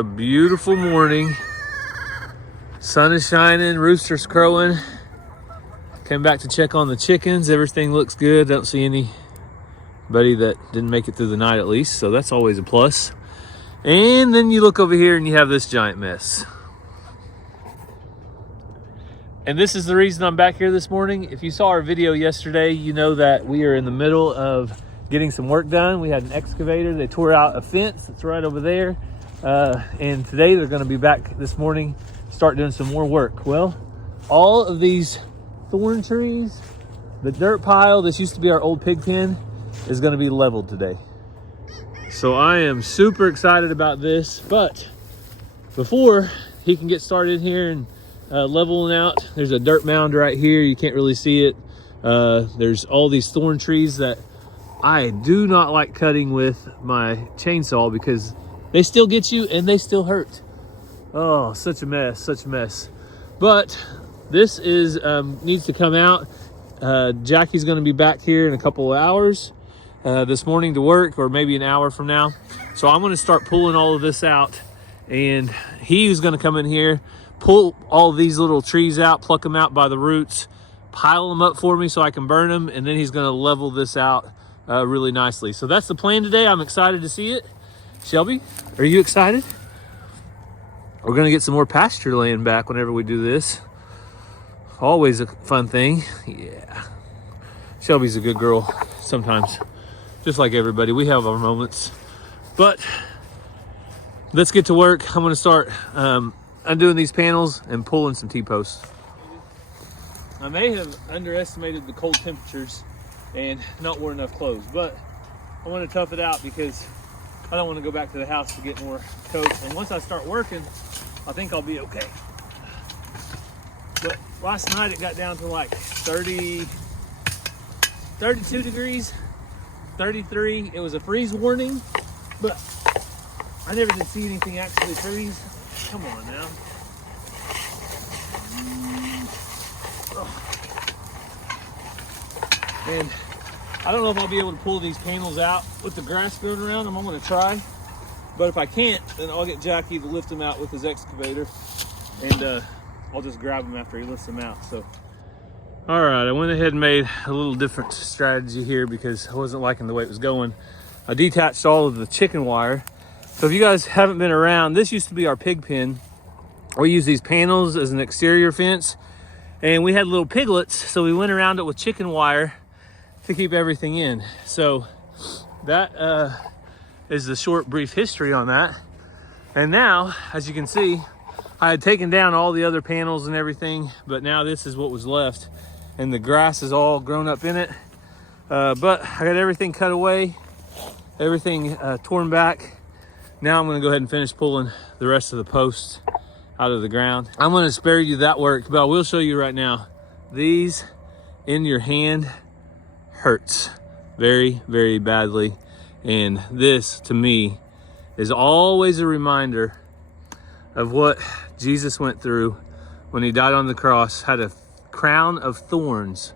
a beautiful morning. Sun is shining, rooster's crowing. Came back to check on the chickens. Everything looks good. Don't see anybody that didn't make it through the night at least, so that's always a plus. And then you look over here and you have this giant mess. And this is the reason I'm back here this morning. If you saw our video yesterday, you know that we are in the middle of getting some work done. We had an excavator. They tore out a fence that's right over there. And today they're going to be back this morning, start doing some more work. Well, all of these thorn trees, the dirt pile, this used to be our old pig pen, is going to be leveled today. So I am super excited about this, but before he can get started here and leveling out, there's a dirt mound right here. You can't really see it. There's all these thorn trees that I do not like cutting with my chainsaw because they still get you and they still hurt. Oh, such a mess, such a mess. But this is needs to come out. Jackie's going to be back here in a couple of hours this morning to work, or maybe an hour from now. So I'm going to start pulling all of this out, and he's going to come in here, pull all these little trees out, pluck them out by the roots, pile them up for me so I can burn them, and then he's going to level this out really nicely. So that's the plan today. I'm excited to see it. Shelby, are you excited? We're going to get some more pasture land back whenever we do this. Always a fun thing. Yeah. Shelby's a good girl sometimes. Just like everybody, we have our moments. But let's get to work. I'm going to start undoing these panels and pulling some T-posts. I may have underestimated the cold temperatures and not wore enough clothes, but I want to tough it out because I don't want to go back to the house to get more coats. And once I start working, I think I'll be okay. But last night it got down to like 32 degrees, 33. It was a freeze warning, but I never did see anything actually freeze. Come on now. And I don't know if I'll be able to pull these panels out with the grass growing around them. I'm going to try. But if I can't, then I'll get Jackie to lift them out with his excavator. And I'll just grab them after he lifts them out. So, all right, I went ahead and made a little different strategy here because I wasn't liking the way it was going. I detached all of the chicken wire. So if you guys haven't been around, this used to be our pig pen. We use these panels as an exterior fence. And we had little piglets, so we went around it with chicken wire to keep everything in. So that is the short, brief history on that. And now, as you can see, I had taken down all the other panels and everything, but now this is what was left. And the grass is all grown up in it. But I got everything cut away, everything torn back. Now I'm gonna go ahead and finish pulling the rest of the posts out of the ground. I'm gonna spare you that work, but I will show you right now. These in your hand hurts very, very badly. And this, to me, is always a reminder of what Jesus went through when he died on the cross, had a crown of thorns,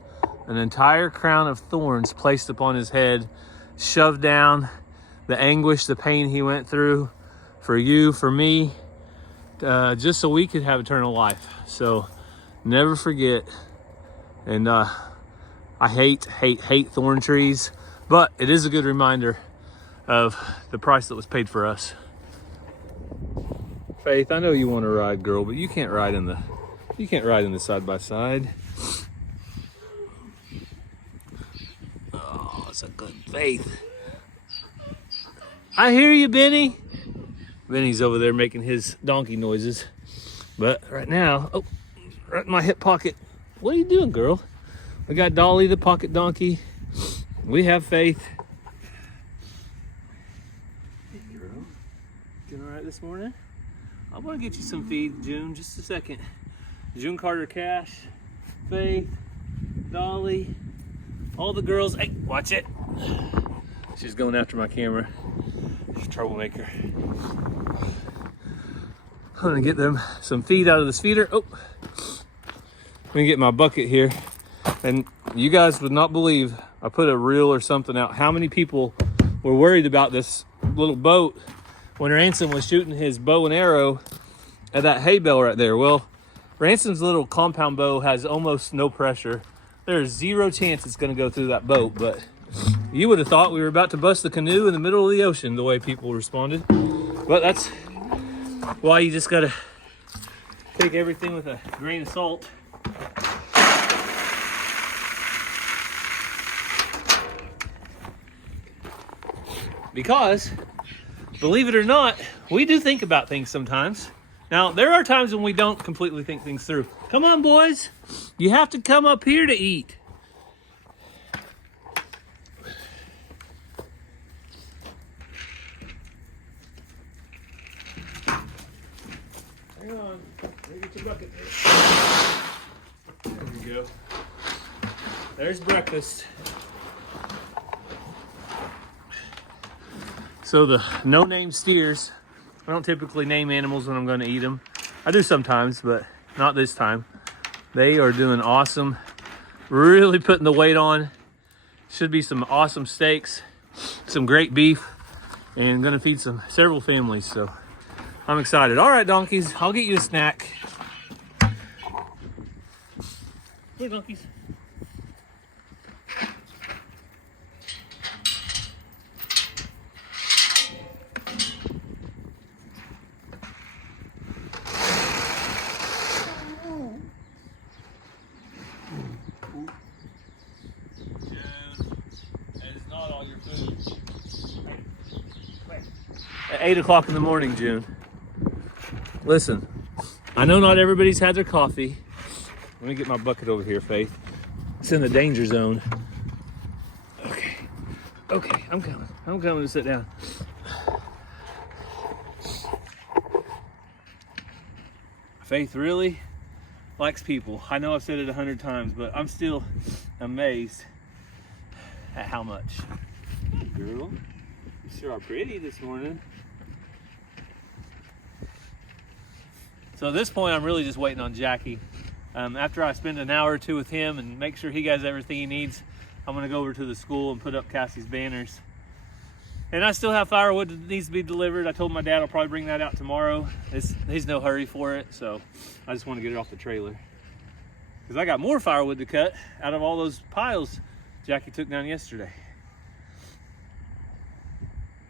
an entire crown of thorns placed upon his head, shoved down, the anguish, the pain he went through for you, for me, just so we could have eternal life. So never forget. And I hate thorn trees, but it is a good reminder of the price that was paid for us. Faith, I know you want to ride, girl, but you can't ride in the side by side. Oh, it's a good Faith. I hear you, Benny. Benny's over there making his donkey noises. But right now, oh, right in my hip pocket. What are you doing, girl? We got Dolly, the pocket donkey. We have Faith. Hey, girl. Doing all right this morning? I'm gonna get you some feed, June, just a second. June Carter Cash, Faith, Dolly, all the girls. Hey, watch it. She's going after my camera. Troublemaker. I'm gonna get them some feed out of this feeder. Oh, let me get my bucket here. And you guys would not believe, I put a reel or something out, how many people were worried about this little boat when Ransom was shooting his bow and arrow at that hay bale right there. Well, Ransom's little compound bow has almost no pressure. There's zero chance it's gonna go through that boat, but you would have thought we were about to bust the canoe in the middle of the ocean, the way people responded. But that's why you just gotta take everything with a grain of salt. Because, believe it or not, we do think about things sometimes. Now, there are times when we don't completely think things through. Come on, boys. You have to come up here to eat. Hang on. Let me get your bucket there. There we go. There's breakfast. So the no-name steers, I don't typically name animals when I'm going to eat them. I do sometimes, but not this time. They are doing awesome. Really putting the weight on. Should be some awesome steaks, some great beef, and going to feed several families. So I'm excited. All right, donkeys, I'll get you a snack. Here, donkeys. At 8 o'clock in the morning, June. Listen, I know not everybody's had their coffee. Let me get my bucket over here, Faith. It's in the danger zone. Okay, I'm coming. I'm coming to sit down. Faith really likes people. I know I've said it 100 times, but I'm still amazed at how much. Good girl. You sure are pretty this morning. So at this point, I'm really just waiting on Jackie. After I spend an hour or two with him and make sure he has everything he needs, I'm gonna go over to the school and put up Cassie's banners. And I still have firewood that needs to be delivered. I told my dad I'll probably bring that out tomorrow. He's no hurry for it, so I just want to get it off the trailer. Because I got more firewood to cut out of all those piles Jackie took down yesterday.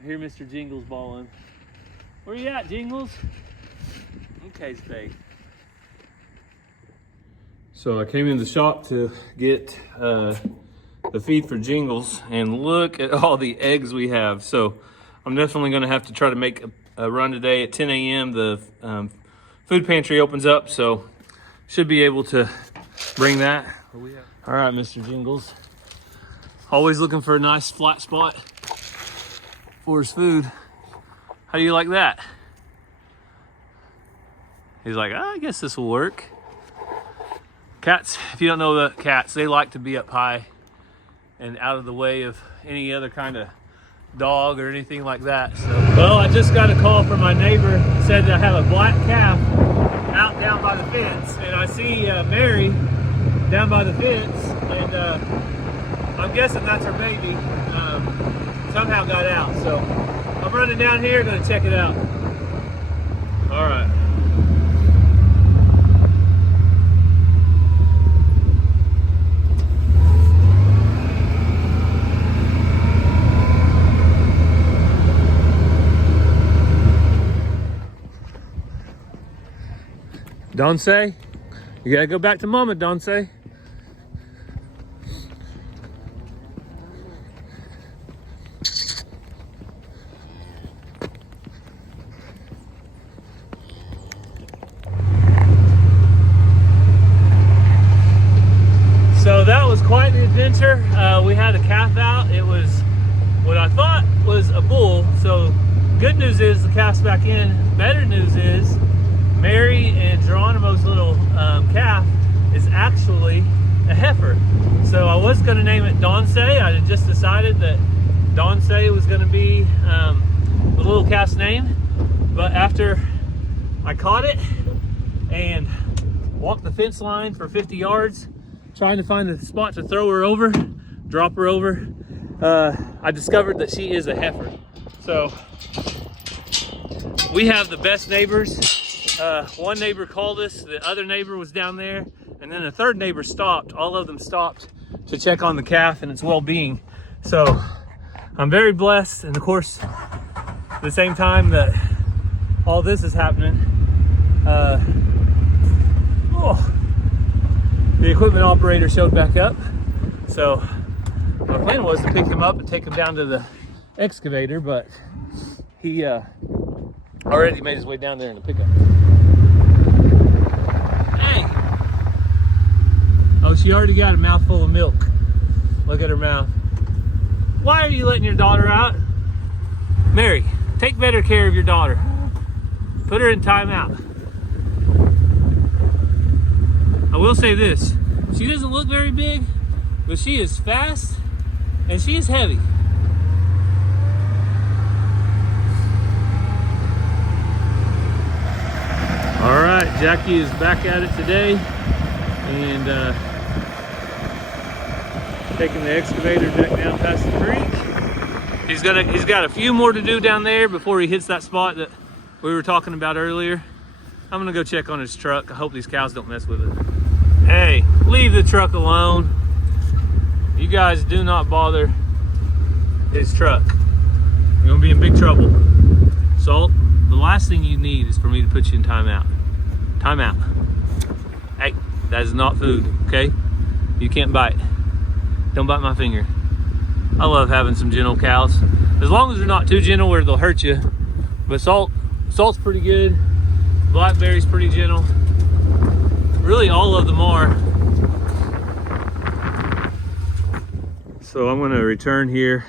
I hear Mr. Jingles bawling. Where you at, Jingles? Okay, Faith. So I came in the shop to get the feed for Jingles, and look at all the eggs we have. So I'm definitely going to have to try to make a run today at 10 a.m. The food pantry opens up, so should be able to bring that. All right, Mr. Jingles. Always looking for a nice flat spot for his food. How do you like that? He's like, oh, I guess this will work. Cats, if you don't know the cats, they like to be up high and out of the way of any other kind of dog or anything like that. So, well, I just got a call from my neighbor. Said I have a black calf out down by the fence, and I see Mary down by the fence, and I'm guessing that's her baby. Somehow got out, so I'm running down here, gonna check it out. All right. Donce, you gotta go back to Mama, Donce. So that was quite the adventure. We had a calf out. It was what I thought was a bull. So good news is the calf's back in. Better news is Mary and Geronimo's little calf is actually a heifer. So I was going to name it Donce. I had just decided that Donce was going to be the little calf's name. But after I caught it and walked the fence line for 50 yards, trying to find a spot to throw her over, drop her over, I discovered that she is a heifer. So We have the best neighbors. One neighbor called us, the other neighbor was down there, and then a third neighbor stopped. All of them stopped to check on the calf and its well-being. So I'm very blessed, and of course, at the same time that all this is happening, the equipment operator showed back up. So my plan was to pick him up and take him down to the excavator, but he already made his way down there in the pickup. Hey! Oh, she already got a mouthful of milk. Look at her mouth. Why are you letting your daughter out? Mary, take better care of your daughter. Put her in timeout. I will say this, she doesn't look very big, but she is fast and she is heavy. All right, Jackie is back at it today and taking the excavator back down past the creek. He's got a few more to do down there before he hits that spot that we were talking about earlier. I'm gonna go check on his truck. I hope these cows don't mess with it. Hey, leave the truck alone. You guys do not bother his truck. You're gonna be in big trouble. Salt, the last thing you need is for me to put you in timeout. Timeout. Hey, that is not food, okay? You can't bite. Don't bite my finger. I love having some gentle cows. As long as they're not too gentle where they'll hurt you. But salt's pretty good. Blackberry's pretty gentle. Really, all of them are. So I'm gonna return here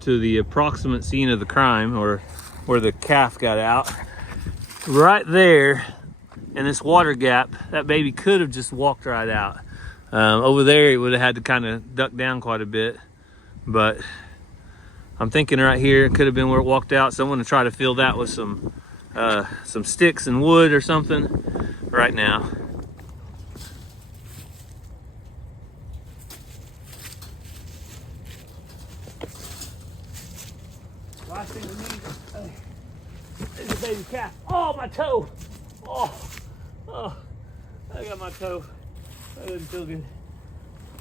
to the approximate scene of the crime, or where the calf got out. Right there in this water gap, that baby could have just walked right out. Over there, it would have had to kind of duck down quite a bit, but I'm thinking right here, it could have been where it walked out. So I'm gonna try to fill that with some sticks and wood or something right now. Last thing we need is a baby calf. Oh, my toe! Oh, I got my toe. That doesn't feel good.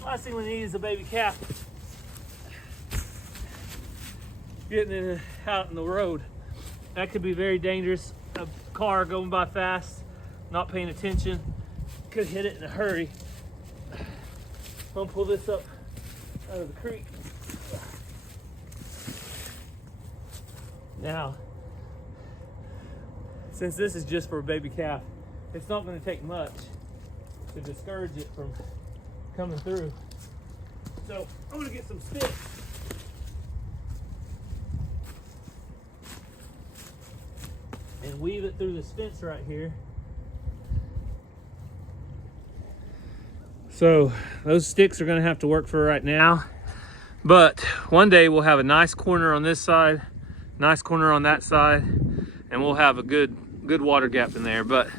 Last thing we need is a baby calf. Getting out in the road. That could be very dangerous. A car going by fast, not paying attention, could hit it in a hurry. I'm gonna pull this up out of the creek. Now, since this is just for a baby calf, it's not going to take much to discourage it from coming through. So I'm going to get some sticks. And weave it through this fence right here. So those sticks are going to have to work for right now. But one day we'll have a nice corner on this side, nice corner on that side, and we'll have a good water gap in there. But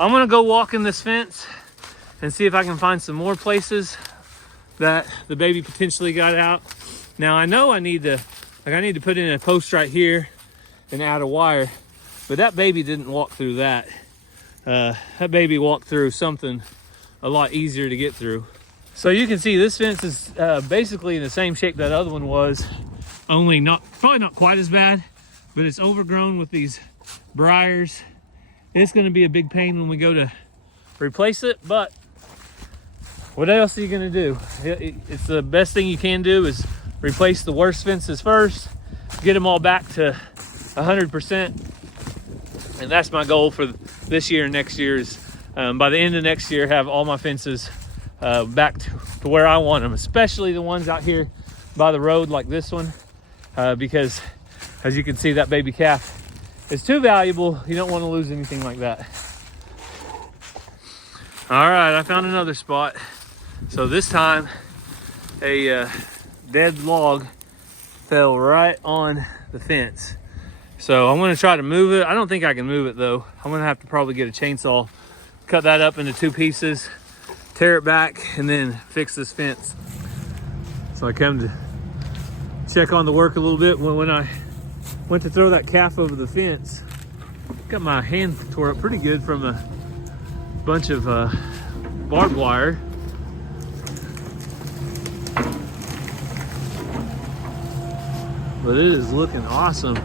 I'm gonna go walk in this fence and see if I can find some more places that the baby potentially got out. Now I know I need to put in a post right here and add a wire, but that baby didn't walk through that. That baby walked through something a lot easier to get through. So you can see this fence is basically in the same shape that other one was, only probably not quite as bad, but it's overgrown with these briars. It's going to be a big pain when we go to replace it, but what else are you going to do? It's the best thing you can do is replace the worst fences first, get them all back to 100%, and that's my goal for this year and next year is by the end of next year have all my fences back to where I want them, especially the ones out here by the road like this one, because as you can see, that baby calf is too valuable. You don't want to lose anything like that. All right, I found another spot. So this time a dead log fell right on the fence. So I'm going to try to move it. I don't think I can move it though. I'm going to have to probably get a chainsaw, cut that up into 2 pieces, tear it back, and then fix this fence. So I come to check on the work a little bit. When I went to throw that calf over the fence, Got my hand tore up pretty good from a bunch of barbed wire. But it is looking awesome.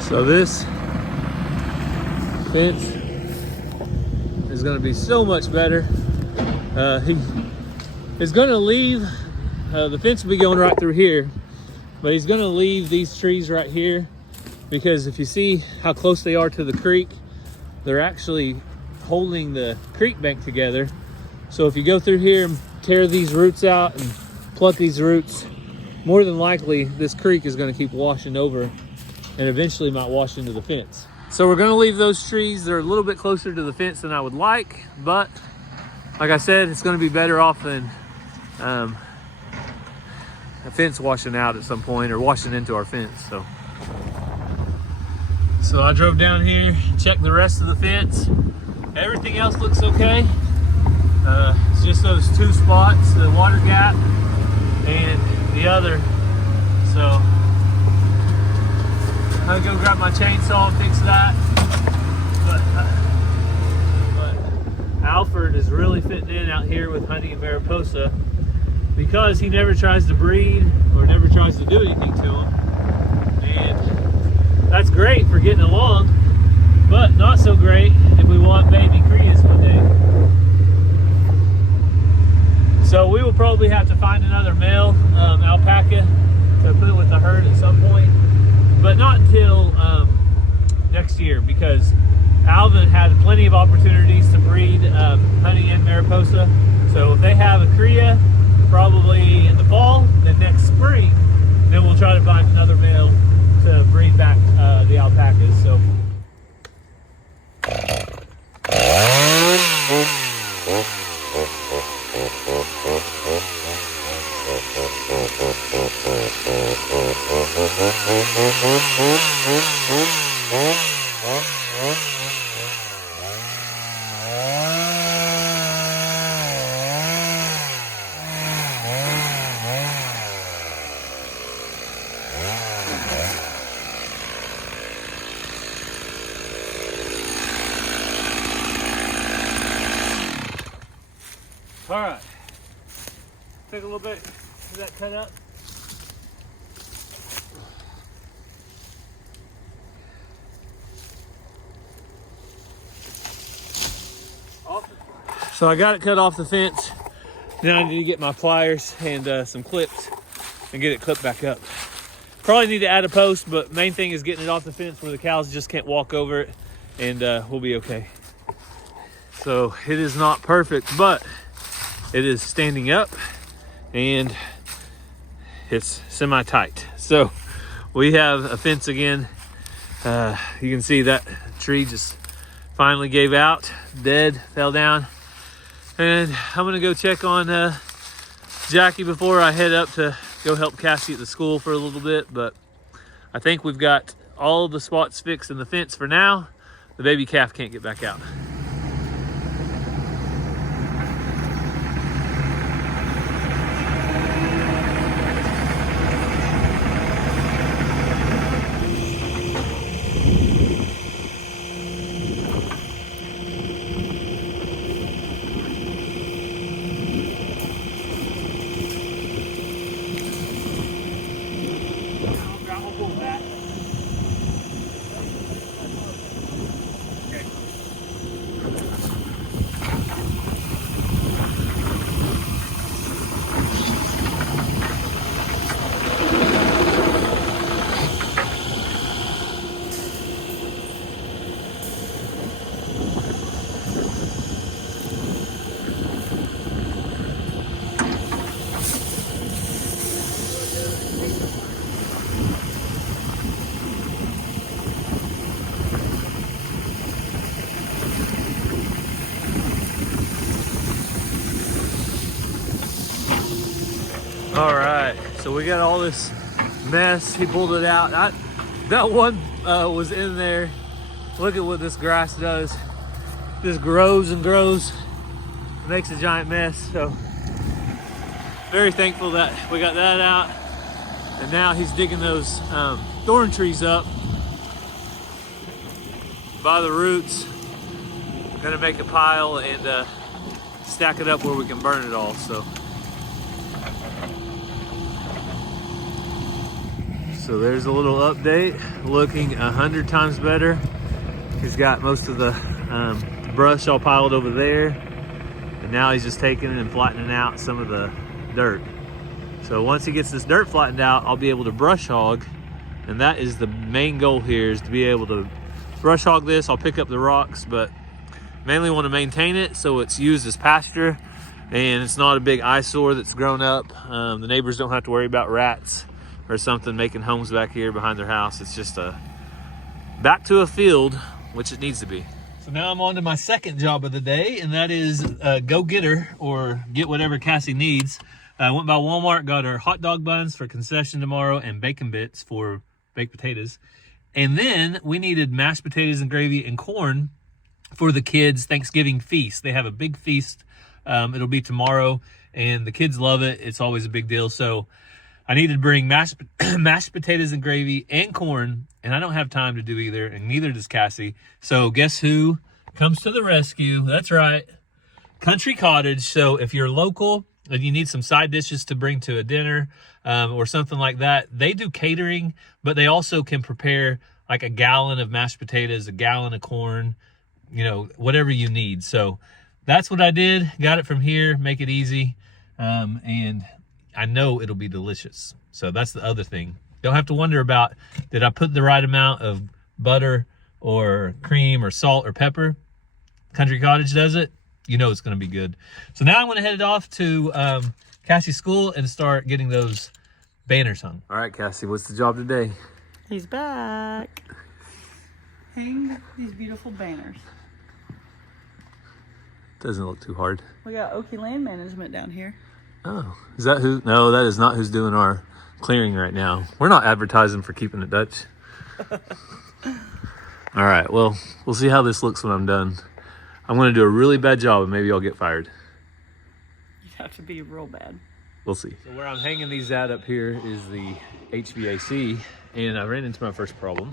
So this fence is going to be so much better. He is going to leave, the fence will be going right through here, but he's going to leave these trees right here because if you see how close they are to the creek, they're actually holding the creek bank together. So if you go through here and tear these roots out and pluck these roots, more than likely this creek is going to keep washing over and eventually might wash into the fence. So we're gonna leave those trees. They're a little bit closer to the fence than I would like, but like I said, it's gonna be better off than a fence washing out at some point or washing into our fence. So I drove down here, checked the rest of the fence. Everything else looks okay. It's just those two spots, the water gap and the other. So I'll go grab my chainsaw and fix that. But Alfred is really fitting in out here with honey and Mariposa because he never tries to breed or never tries to do anything to them. And that's great for getting along, but not so great if we want baby crias one day. So we will probably have to find another male alpaca to put with the herd at some point. But not until next year because Alvin had plenty of opportunities to breed honey and Mariposa. So if they have a cria probably in the fall, then next spring, then we'll try to find another male to breed back the alpacas. So. All right, take a little bit of that cut up. So I got it cut off the fence. Now I need to get my pliers and some clips and get it clipped back up. Probably need to add a post, but main thing is getting it off the fence where the cows just can't walk over it, and we'll be okay. So it is not perfect, but it is standing up and it's semi-tight. So we have a fence again. You can see that tree just finally gave out, dead, fell down. And I'm gonna go check on Jackie before I head up to go help Cassie at the school for a little bit. But I think we've got all the spots fixed in the fence for now. The baby calf can't get back out. All right, so we got all this mess. He pulled it out. That one was in there. Look at what this grass does. Just grows and grows. It makes a giant mess. So very thankful that we got that out. And now he's digging those thorn trees up by the roots. Gonna make a pile and stack it up where we can burn it all. So there's a little update, looking 100 times better. He's got most of the brush all piled over there, and now he's just taking and flattening out some of the dirt. So once he gets this dirt flattened out, I'll be able to brush hog, and that is the main goal here, is to be able to brush hog this. I'll pick up the rocks, but mainly want to maintain it so it's used as pasture and it's not a big eyesore that's grown up. The neighbors don't have to worry about rats or something making homes back here behind their house. It's just back to a field, which it needs to be. So now I'm on to my second job of the day, and that is go getter, or get whatever Cassie needs. I went by Walmart, got her hot dog buns for concession tomorrow and bacon bits for baked potatoes. And then we needed mashed potatoes and gravy and corn for the kids' Thanksgiving feast. They have a big feast. It'll be tomorrow, and the kids love it. It's always a big deal. So I needed to bring mashed potatoes and gravy and corn, and I don't have time to do either, and neither does Cassie. So guess who comes to the rescue? That's right, Country Cottage. So if you're local and you need some side dishes to bring to a dinner or something like that, they do catering, but they also can prepare like a gallon of mashed potatoes, a gallon of corn, you know, whatever you need. So that's what I did. Got it from here, make it easy. And I know it'll be delicious. So that's the other thing. Don't have to wonder about, did I put the right amount of butter or cream or salt or pepper? Country Cottage does it. You know it's going to be good. So now I'm going to head off to Cassie's school and start getting those banners hung. All right, Cassie, what's the job today? He's back. Hang these beautiful banners. Doesn't look too hard. We got Okie Land Management down here. Oh, is that who? No, that is not who's doing our clearing right now. We're not advertising for Keeping It Dutch. All right, well, we'll see how this looks when I'm done. I'm going to do a really bad job and maybe I'll get fired. You'd have to be real bad. We'll see. So where I'm hanging these at up here is the HVAC, and I ran into my first problem.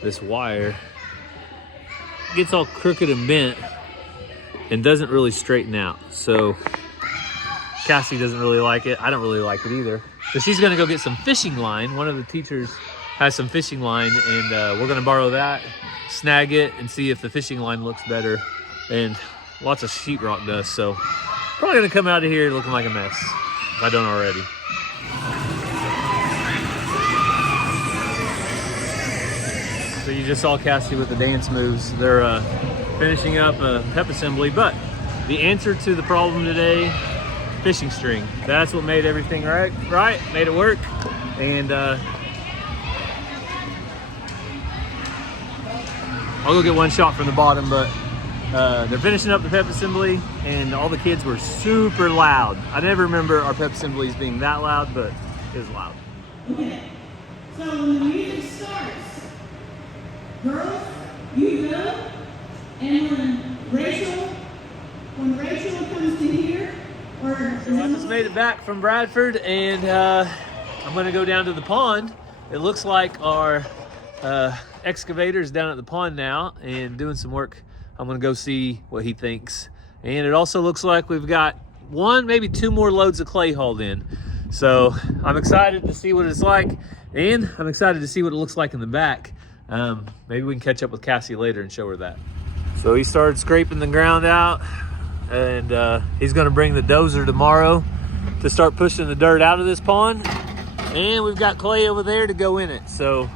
This wire gets all crooked and bent and doesn't really straighten out. So Cassie doesn't really like it. I don't really like it either. So she's gonna go get some fishing line. One of the teachers has some fishing line, and we're gonna borrow that, snag it, and see if the fishing line looks better. And lots of sheetrock dust, so probably gonna come out of here looking like a mess, if I don't already. So you just saw Cassie with the dance moves. They're finishing up a pep assembly, but the answer to the problem today, fishing string. That's what made everything right, made it work. And I'll go get one shot from the bottom, but they're finishing up the pep assembly, and all the kids were super loud. I never remember our pep assemblies being that loud, but it was loud. Okay, so when the music starts, girls, you go, and when Rachel comes to here, or So I just made it back from Bradford, and I'm gonna go down to the pond. It looks like our excavator is down at the pond now and doing some work. I'm gonna go see what he thinks. And it also looks like we've got one, maybe two more loads of clay hauled in. So I'm excited to see what it's like, and I'm excited to see what it looks like in the back. Maybe we can catch up with Cassie later and show her that. So he started scraping the ground out, and he's gonna bring the dozer tomorrow to start pushing the dirt out of this pond. And we've got clay over there to go in it. So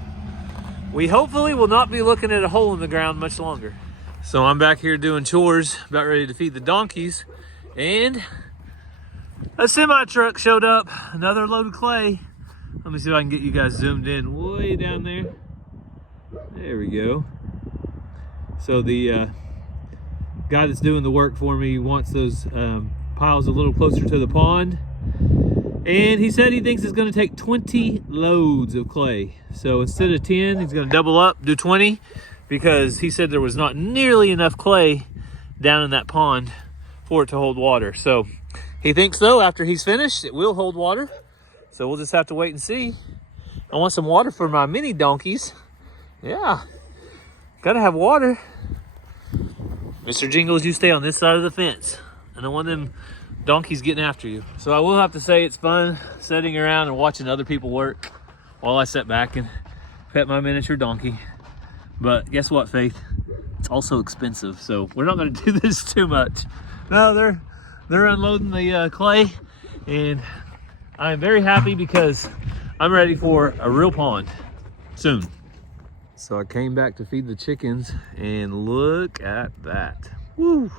we hopefully will not be looking at a hole in the ground much longer. So I'm back here doing chores, about ready to feed the donkeys, and a semi truck showed up, another load of clay. Let me see if I can get you guys zoomed in way down there. There we go. So the guy that's doing the work for me wants those piles a little closer to the pond. And he said he thinks it's going to take 20 loads of clay. So instead of 10, he's going to double up, do 20, because he said there was not nearly enough clay down in that pond for it to hold water. So he thinks, though, after he's finished, it will hold water. So we'll just have to wait and see. I want some water for my mini donkeys. Yeah, gotta have water. Mr. Jingles, you stay on this side of the fence. I don't want them donkeys getting after you. So I will have to say it's fun sitting around and watching other people work while I sit back and pet my miniature donkey. But guess what, Faith? It's also expensive, so we're not going to do this too much. No, they're unloading the clay, and I'm very happy because I'm ready for a real pond soon. So I came back to feed the chickens, and look at that. Woo!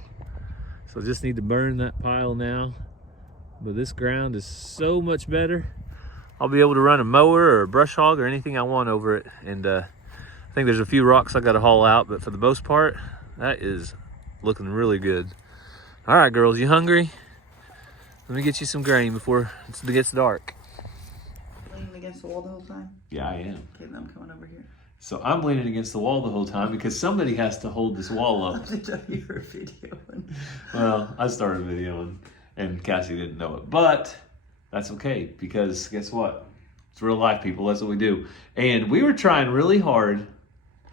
So I just need to burn that pile now. But this ground is so much better. I'll be able to run a mower or a brush hog or anything I want over it. And I think there's a few rocks I got to haul out, but for the most part, that is looking really good. All right, girls, you hungry? Let me get you some grain before it gets dark. Leaning against the wall the whole time? Yeah, I am. Okay, then I'm coming over here. So I'm leaning against the wall the whole time because somebody has to hold this wall up. I thought you were videoing. Well, I started videoing and Cassie didn't know it, but that's okay because guess what? It's real life, people. That's what we do. And we were trying really hard.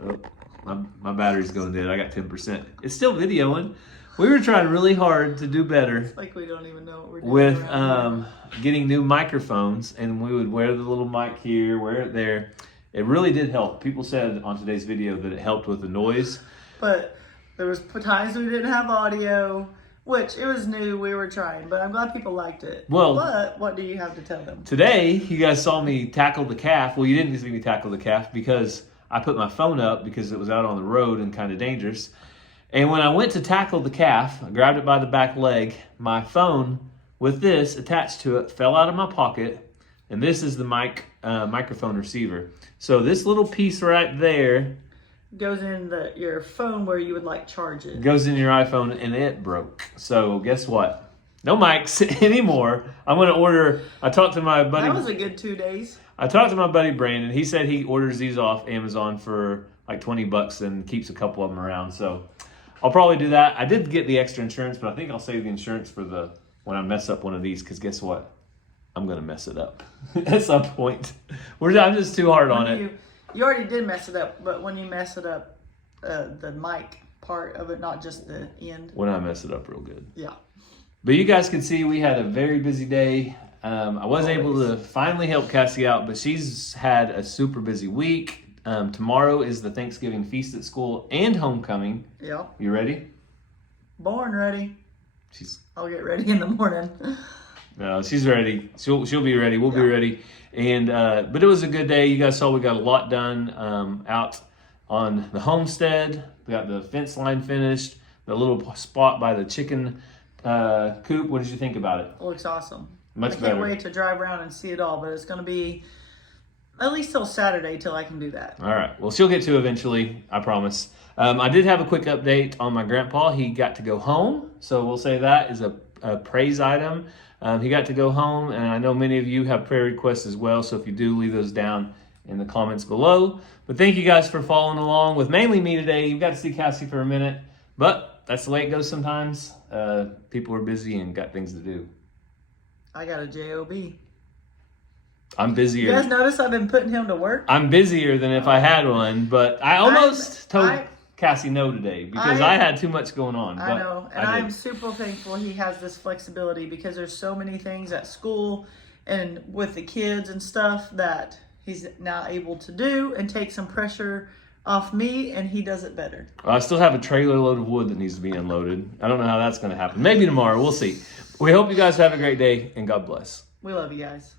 Oh, my battery's going dead. I got 10%. It's still videoing. We were trying really hard to do better. It's like we don't even know what we're doing. With getting new microphones, and we would wear the little mic here, wear it there. It really did help. People said on today's video that it helped with the noise. But there was times we didn't have audio, which it was new. We were trying, but I'm glad people liked it. Well, but what do you have to tell them? Today, you guys saw me tackle the calf. Well, you didn't see me tackle the calf because I put my phone up because it was out on the road and kind of dangerous. And when I went to tackle the calf, I grabbed it by the back leg. My phone with this attached to it fell out of my pocket. And this is the microphone receiver. So this little piece right there goes in your phone where you would like charge it. Goes in your iPhone, and it broke. So guess what? No mics anymore. I'm gonna order. I talked to my buddy. That was a good 2 days. I talked to my buddy Brandon. He said he orders these off Amazon for like $20 and keeps a couple of them around. So I'll probably do that. I did get the extra insurance, but I think I'll save the insurance for when I mess up one of these. Because guess what? I'm gonna mess it up at some point. I'm just too hard on it. You already did mess it up, but when you mess it up, the mic part of it, not just the end. When I mess it up real good. Yeah. But you guys can see we had a very busy day. I was able to finally help Cassie out, but she's had a super busy week. Tomorrow is the Thanksgiving feast at school and homecoming. Yeah. You ready? Born ready. I'll get ready in the morning. No, she's ready. She'll be ready. We'll be ready. And but it was a good day. You guys saw we got a lot done out on the homestead. We got the fence line finished. The little spot by the chicken coop. What did you think about it? It looks awesome. Much better. I can't wait to drive around and see it all, but it's going to be at least till Saturday till I can do that. All right. Well, she'll get to eventually. I promise. I did have a quick update on my grandpa. He got to go home. So we'll say that is a praise item. He got to go home, and I know many of you have prayer requests as well, so if you do, leave those down in the comments below. But thank you guys for following along with mainly me today. You got to see Cassie for a minute, but that's the way it goes sometimes. People are busy and got things to do. I got a job. I'm busier. You guys notice I've been putting him to work? I'm busier than if I had one, but I almost told Cassie no today because I had too much going on. I know, and I'm super thankful he has this flexibility because there's so many things at school and with the kids and stuff that he's now able to do and take some pressure off me, and he does it better. I still have a trailer load of wood that needs to be unloaded. I don't know how that's going to happen. Maybe tomorrow. We'll see. We hope you guys have a great day, and God bless. We love you guys.